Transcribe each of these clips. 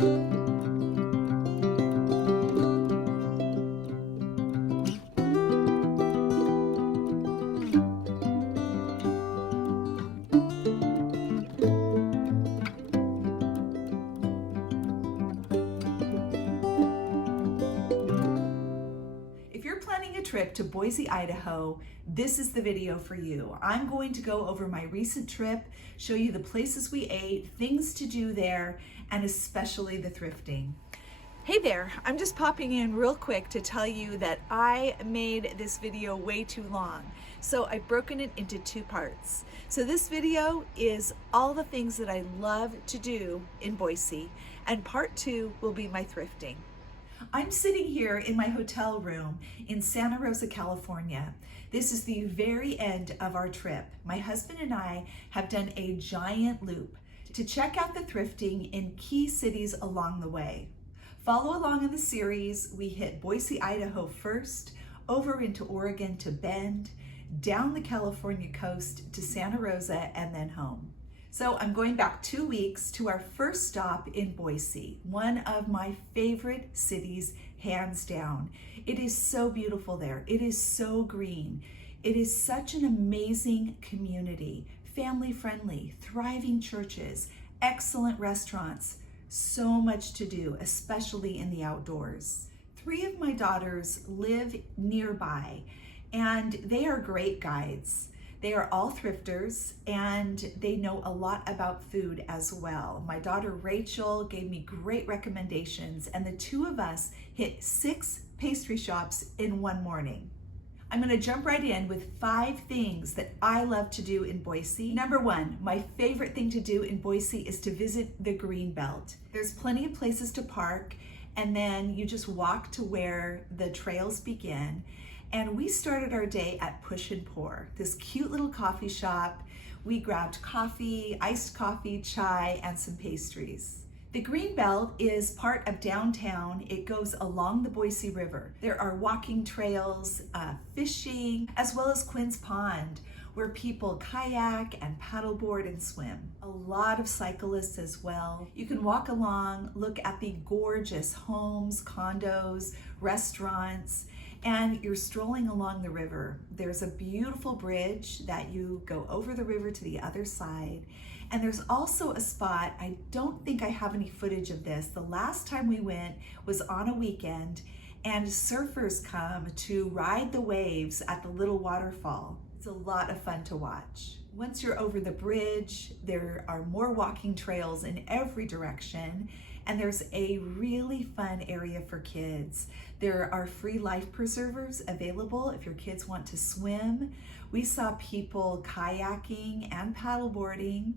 If you're planning a trip to Boise, Idaho, this is the video for you. I'm going to go over my recent trip, show you the places we ate, things to do there, and especially the thrifting. Hey there, I'm just popping in real quick to tell you that I made this video way too long. So I've broken it into two parts. So this video is all the things that I love to do in Boise, and part two will be my thrifting. I'm sitting here in my hotel room in Santa Rosa, California. This is the very end of our trip. My husband and I have done a giant loop to check out the thrifting in key cities along the way. Follow along in the series. We hit Boise, Idaho first, over into Oregon to Bend, down the California coast to Santa Rosa, and then home. So I'm going back 2 weeks to our first stop in Boise, one of my favorite cities, hands down. It is so beautiful there. It is so green. It is such an amazing community, family friendly, thriving churches, excellent restaurants, so much to do, especially in the outdoors. 3 of my daughters live nearby, and they are great guides. They are all thrifters, and they know a lot about food as well. My daughter Rachel gave me great recommendations, and the 2 of us hit 6 pastry shops in one morning. I'm gonna jump right in with 5 things that I love to do in Boise. Number 1, my favorite thing to do in Boise is to visit the Greenbelt. There's plenty of places to park, and then you just walk to where the trails begin. And we started our day at Push and Pour, this cute little coffee shop. We grabbed coffee, iced coffee, chai, and some pastries. The Greenbelt is part of downtown. It goes along the Boise River. There are walking trails, fishing, as well as Quinn's Pond, where people kayak and paddleboard and swim. A lot of cyclists as well. You can walk along, look at the gorgeous homes, condos, restaurants, and you're strolling along the river. There's a beautiful bridge that you go over the river to the other side. And there's also a spot, I don't think I have any footage of this. The last time we went was on a weekend, and surfers come to ride the waves at the little waterfall. It's a lot of fun to watch. Once you're over the bridge, there are more walking trails in every direction, and there's a really fun area for kids. There are free life preservers available if your kids want to swim. We saw people kayaking and paddleboarding,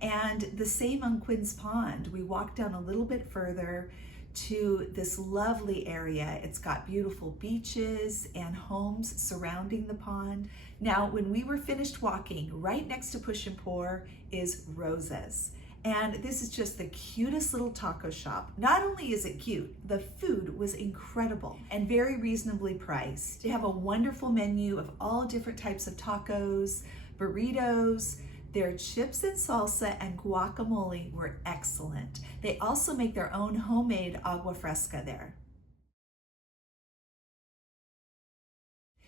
and the same on Quinn's Pond. We walked down a little bit further to this lovely area. It's got beautiful beaches and homes surrounding the pond. Now, when we were finished walking, right next to Push and Pour is Rosa's. And this is just the cutest little taco shop. Not only is it cute, the food was incredible and very reasonably priced. They have a wonderful menu of all different types of tacos, burritos. Their chips and salsa and guacamole were excellent. They also make their own homemade agua fresca there.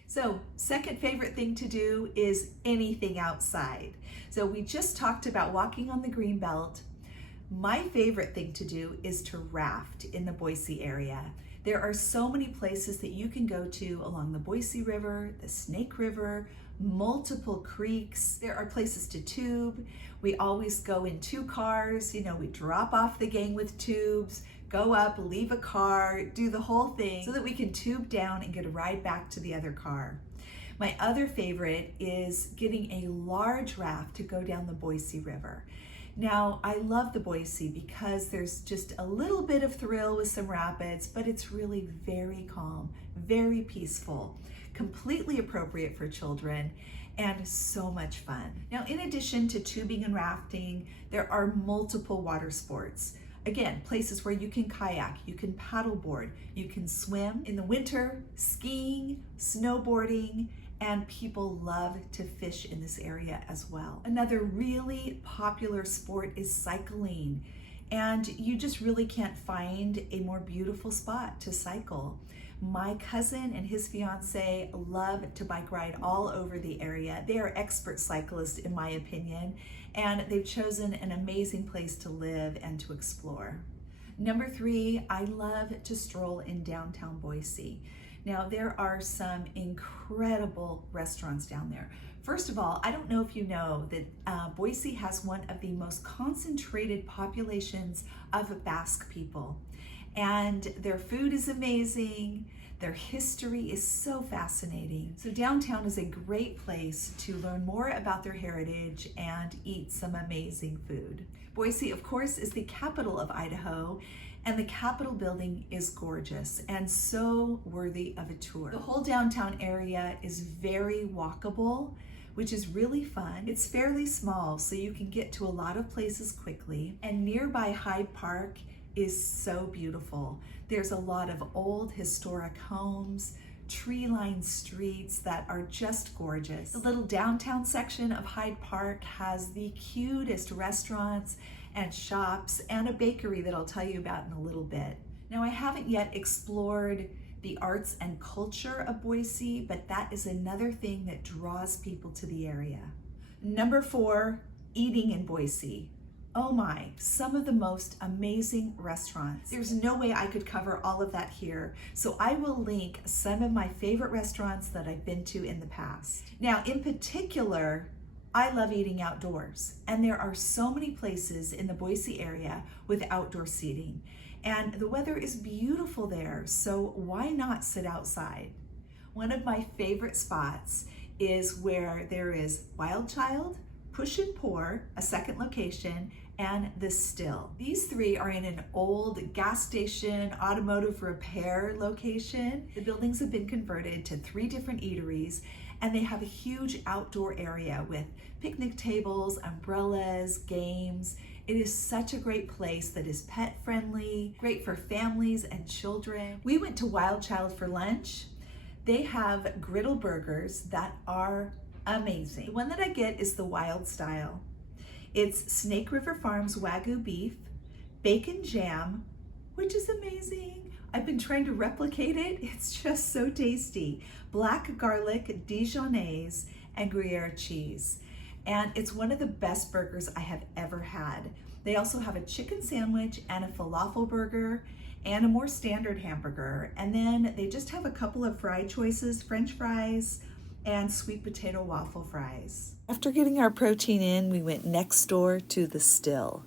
So, second favorite thing to do is anything outside. So we just talked about walking on the Greenbelt. My favorite thing to do is to raft in the Boise area. There are so many places that you can go to along the Boise River, the Snake River, multiple creeks. There are places to tube. We always go in 2 cars. You know, we drop off the gang with tubes, go up, leave a car, do the whole thing so that we can tube down and get a ride back to the other car. My other favorite is getting a large raft to go down the Boise River. Now, I love the Boise because there's just a little bit of thrill with some rapids, but it's really very calm, very peaceful, completely appropriate for children, and so much fun. Now, in addition to tubing and rafting, there are multiple water sports. Again, places where you can kayak, you can paddleboard, you can swim. In the winter, skiing, snowboarding, and people love to fish in this area as well. Another really popular sport is cycling. and you just really can't find a more beautiful spot to cycle. My cousin and his fiance love to bike ride all over the area. They are expert cyclists, in my opinion, and they've chosen an amazing place to live and to explore. Number 3, I love to stroll in downtown Boise. Now, there are some incredible restaurants down there. First of all, I don't know if you know that Boise has one of the most concentrated populations of Basque people. And their food is amazing. Their history is so fascinating. So downtown is a great place to learn more about their heritage and eat some amazing food. Boise, of course, is the capital of Idaho, and the Capitol building is gorgeous and so worthy of a tour. The whole downtown area is very walkable, which is really fun. It's fairly small, so you can get to a lot of places quickly, and nearby Hyde Park is so beautiful. There's a lot of old historic homes, tree-lined streets that are just gorgeous. The little downtown section of Hyde Park has the cutest restaurants and shops and a bakery that I'll tell you about in a little bit. Now, I haven't yet explored the arts and culture of Boise, but that is another thing that draws people to the area. Number 4, eating in Boise. Oh my, some of the most amazing restaurants. There's no way I could cover all of that here, so I will link some of my favorite restaurants that I've been to in the past. Now, in particular, I love eating outdoors, and there are so many places in the Boise area with outdoor seating, and the weather is beautiful there, so why not sit outside? One of my favorite spots is where there is Wild Child, Push and Pour, a second location, and The Still. These 3 are in an old gas station automotive repair location. The buildings have been converted to 3 different eateries, and they have a huge outdoor area with picnic tables, umbrellas, games. It is such a great place that is pet friendly, great for families and children. We went to Wild Child for lunch. They have griddle burgers that are amazing. The one that I get is the wild style. It's Snake River Farms Wagyu beef, bacon jam, which is amazing. I've been trying to replicate it. It's just so tasty. Black garlic Dijonnaise and Gruyere cheese. And it's one of the best burgers I have ever had. They also have a chicken sandwich and a falafel burger and a more standard hamburger. And then they just have a couple of fry choices, French fries, and sweet potato waffle fries. After getting our protein in, we went next door to The Still.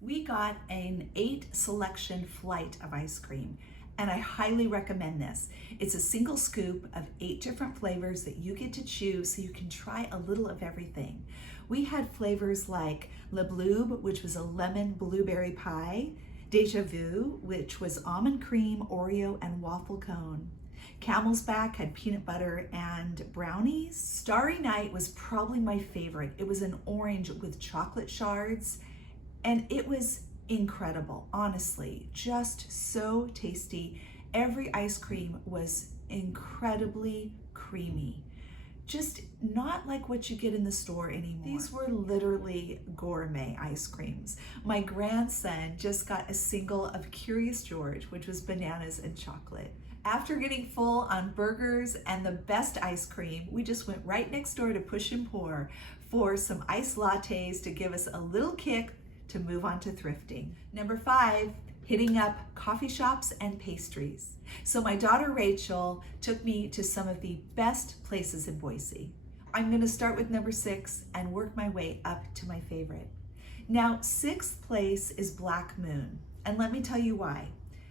We got an 8 selection flight of ice cream, and I highly recommend this. It's a single scoop of 8 different flavors that you get to choose, so you can try a little of everything. We had flavors like Le Bloob, which was a lemon blueberry pie, Deja Vu, which was almond cream, Oreo, and waffle cone. Camel's Back had peanut butter and brownies. Starry Night was probably my favorite. It was an orange with chocolate shards, and it was incredible, honestly, just so tasty. Every ice cream was incredibly creamy. Just not like what you get in the store anymore. These were literally gourmet ice creams. My grandson just got a single of Curious George, which was bananas and chocolate. After getting full on burgers and the best ice cream, we just went right next door to Push and Pour for some iced lattes to give us a little kick to move on to thrifting. Number 5, hitting up coffee shops and pastries. So my daughter Rachel took me to some of the best places in Boise. I'm going to start with number 6 and work my way up to my favorite. Now, 6th place is Black Moon, and let me tell you why.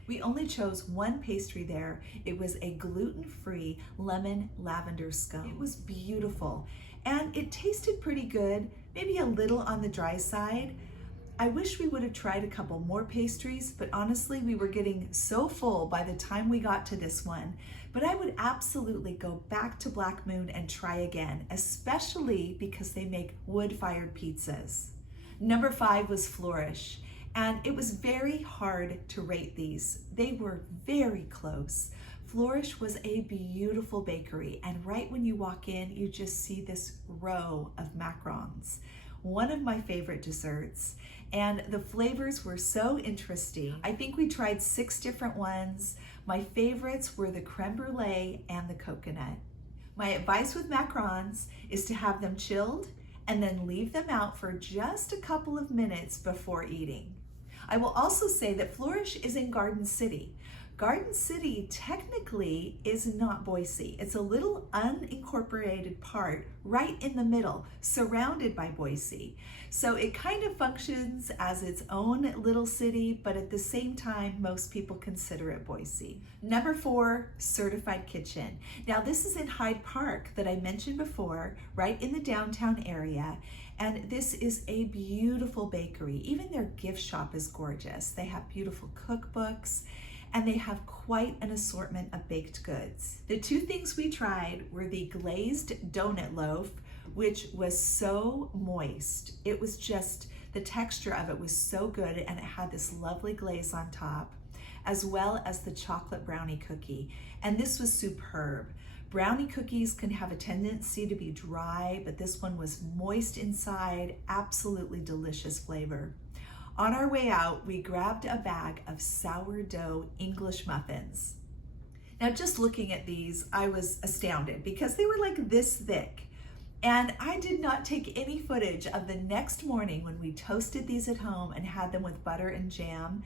We only chose one pastry there. It was a gluten-free lemon lavender scone. It was beautiful, and it tasted pretty good, maybe a little on the dry side. I wish we would have tried a couple more pastries, but honestly, we were getting so full by the time we got to this one. But I would absolutely go back to Black Moon and try again, especially because they make wood-fired pizzas. Number 5 was Flourish. And it was very hard to rate these. They were very close. Flourish was a beautiful bakery, and right when you walk in, you just see this row of macarons. One of my favorite desserts, and the flavors were so interesting. I think we tried 6 different ones. My favorites were the creme brulee and the coconut. My advice with macarons is to have them chilled and then leave them out for just a couple of minutes before eating. I will also say that Flourish is in Garden City. Garden City technically is not Boise. It's a little unincorporated part right in the middle, surrounded by Boise. So it kind of functions as its own little city, but at the same time, most people consider it Boise. Number 4, certified kitchen. Now this is in Hyde Park that I mentioned before, right in the downtown area. And this is a beautiful bakery. Even their gift shop is gorgeous. They have beautiful cookbooks, and they have quite an assortment of baked goods. The 2 things we tried were the glazed donut loaf, which was so moist. It was just, the texture of it was so good, and it had this lovely glaze on top, as well as the chocolate brownie cookie. And this was superb. Brownie cookies can have a tendency to be dry, but this one was moist inside, absolutely delicious flavor. On our way out, we grabbed a bag of sourdough English muffins. Now, just looking at these, I was astounded because they were like this thick. And I did not take any footage of the next morning when we toasted these at home and had them with butter and jam.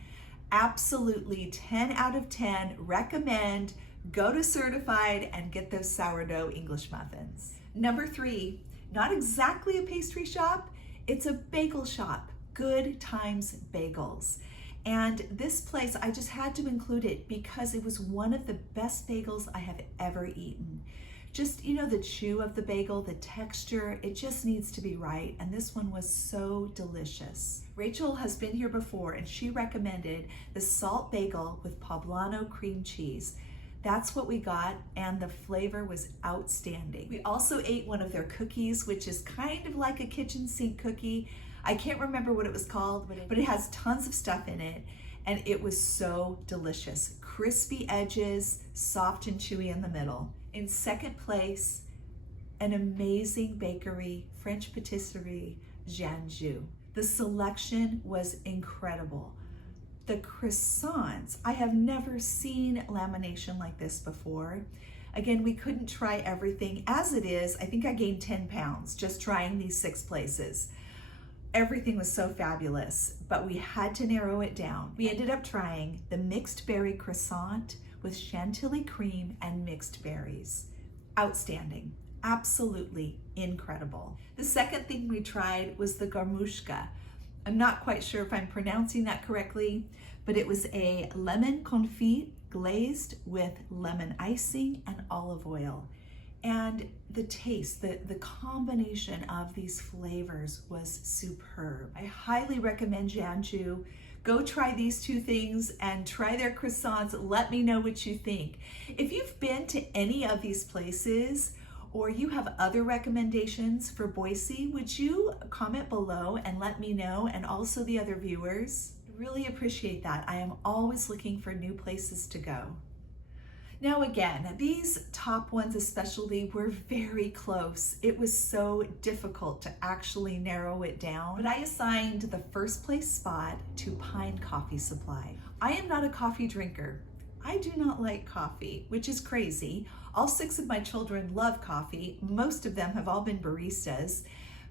Absolutely 10 out of 10, recommend, go to Certified and get those sourdough English muffins. Number 3, not exactly a pastry shop, it's a bagel shop. Good Times Bagels. And this place, I just had to include it because it was one of the best bagels I have ever eaten. Just, you know, the chew of the bagel, the texture, it just needs to be right. And this one was so delicious. Rachel has been here before and she recommended the salt bagel with poblano cream cheese. That's what we got, and the flavor was outstanding. We also ate one of their cookies, which is kind of like a kitchen sink cookie. I can't remember what it was called, but it has tons of stuff in it, and it was so delicious. Crispy edges, soft and chewy in the middle. In second place, an amazing bakery, French patisserie, Janjou. The selection was incredible. The croissants, I have never seen lamination like this before. Again, we couldn't try everything. As it is, I think I gained 10 pounds just trying these 6 places. Everything was so fabulous, but we had to narrow it down. We ended up trying the mixed berry croissant with chantilly cream and mixed berries. Outstanding, absolutely incredible. The second thing we tried was the garmushka. I'm not quite sure if I'm pronouncing that correctly, but it was a lemon confit glazed with lemon icing and olive oil. And the taste, the combination of these flavors was superb. I highly recommend Janjou. Go try these 2 things and try their croissants. Let me know what you think. If you've been to any of these places or you have other recommendations for Boise, would you comment below and let me know, and also the other viewers? Really appreciate that. I am always looking for new places to go. Now again, these top ones especially were very close. It was so difficult to actually narrow it down, but I assigned the first place spot to Pine Coffee Supply. I am not a coffee drinker. I do not like coffee, which is crazy. All 6 of my children love coffee. Most of them have all been baristas,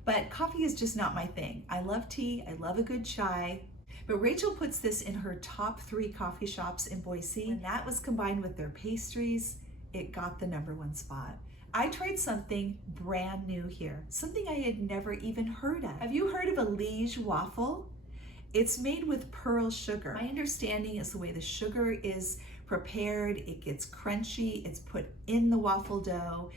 but coffee is just not my thing. I love tea, I love a good chai, but Rachel puts this in her top 3 coffee shops in Boise. When that was combined with their pastries, it got the number 1 spot. I tried something brand new here, something I had never even heard of. Have you heard of a Liege waffle? It's made with pearl sugar. My understanding is the way the sugar is prepared, it gets crunchy, it's put in the waffle dough,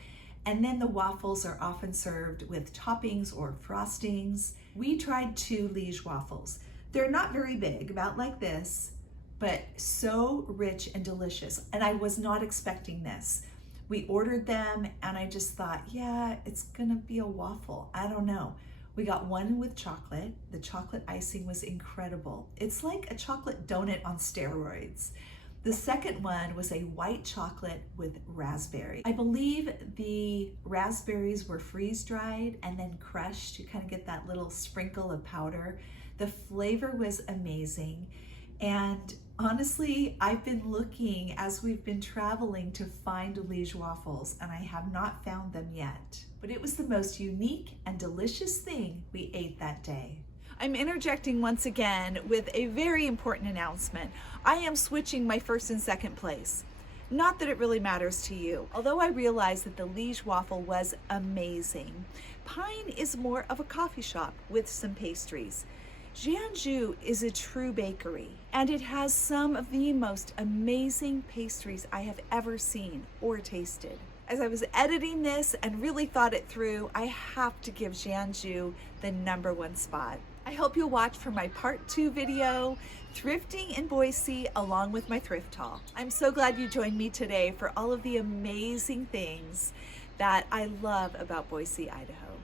and then the waffles are often served with toppings or frostings. We tried 2 Liege waffles. They're not very big, about like this, but so rich and delicious. And I was not expecting this. We ordered them and I just thought, yeah, it's gonna be a waffle. I don't know. We got one with chocolate. The chocolate icing was incredible. It's like a chocolate donut on steroids. The second one was a white chocolate with raspberry. I believe the raspberries were freeze dried and then crushed. You kind of get that little sprinkle of powder. The flavor was amazing. And honestly, I've been looking as we've been traveling to find Liege waffles, and I have not found them yet. But it was the most unique and delicious thing we ate that day. I'm interjecting once again with a very important announcement. I am switching my first and second place. Not that it really matters to you. Although I realize that the Liege waffle was amazing, Pine is more of a coffee shop with some pastries. Jianzhu is a true bakery, and it has some of the most amazing pastries I have ever seen or tasted. As I was editing this and really thought it through, I have to give Jianzhu the #1 spot. I hope you'll watch for my part 2 video, Thrifting in Boise, along with my thrift haul. I'm so glad you joined me today for all of the amazing things that I love about Boise, Idaho.